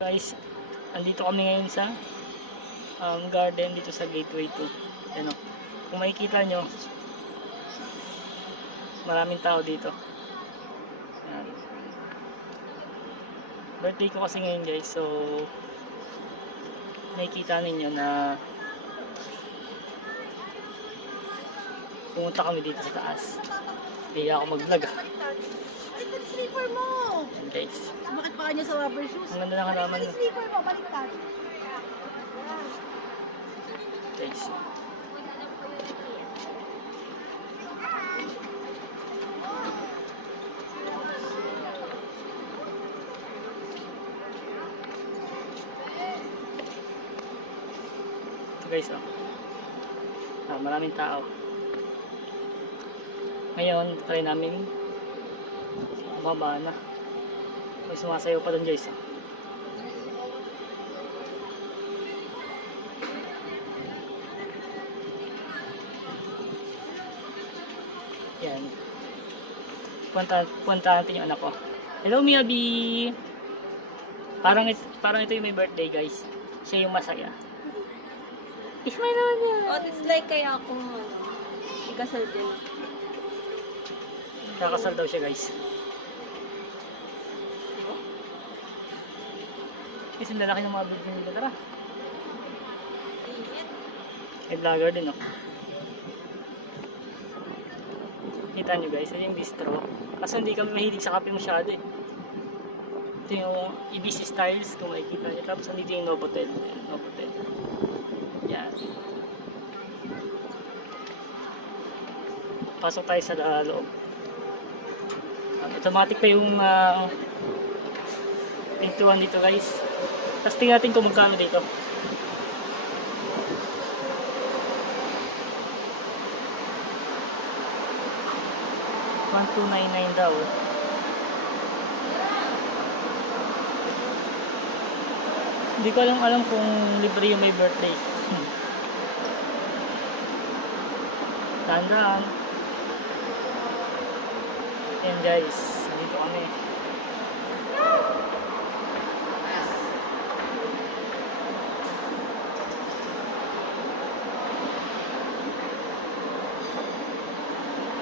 Guys, andito kami ngayon sa garden dito sa Gateway 2. Ano, kung makikita nyo, maraming tao dito. Yan. Birthday ko kasi ngayon guys, so makikita ninyo na pumunta kami dito sa taas. Hindi ako mag-vlog. Baliktad sleeper mo! Yan guys. Bakit pa kanya sa rubber shoes? Ang ganda ng halaman Baliktad nyo. sleeper mo, baliktad. Guys. Ito guys, oh. Maraming tao. Ngayon, try namin baba na. May sumasayaw pa doon guys. Oh. Yan. Punta natin yung anak ko. Hello Miyabi! Parang ito yung may birthday guys. Siya yung masaya. Ismay naman niya. Oh, it's like kaya akong ikasal din. Kakasal daw siya guys. Kasi lalaki ng mga building nila. Tara. May vlogger din, oh. Kita nyo guys, ito yung bistro. Kasi hindi kami mahilig sa kape masyado eh. Ito yung EBC Styles, kung makikita nyo. Tapos nandito yung Novotel. Novotel. Yan. Pasok tayo sa loob. Automatic pa yung pintuan dito guys. Tapos tingnan natin kung magkano dito. 1,299 daw. Hindi ko alam kung libre yung may birthday. Tandaan. Ayan guys, dito kami.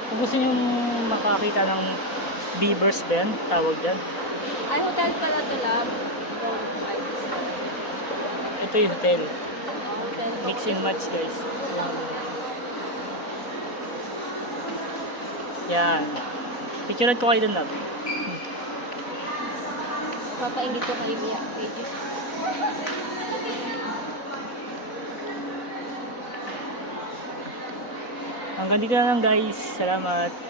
Kung gusto nyo makakita ng Beavers ba yan? Tawag dyan. Ay, hotel pala to lang. Ito yung hotel. Mix and match guys. Yan. Picturean ko kayo dun lang. Papaingit ko kayo niya. Hanggang dito na lang guys. Salamat.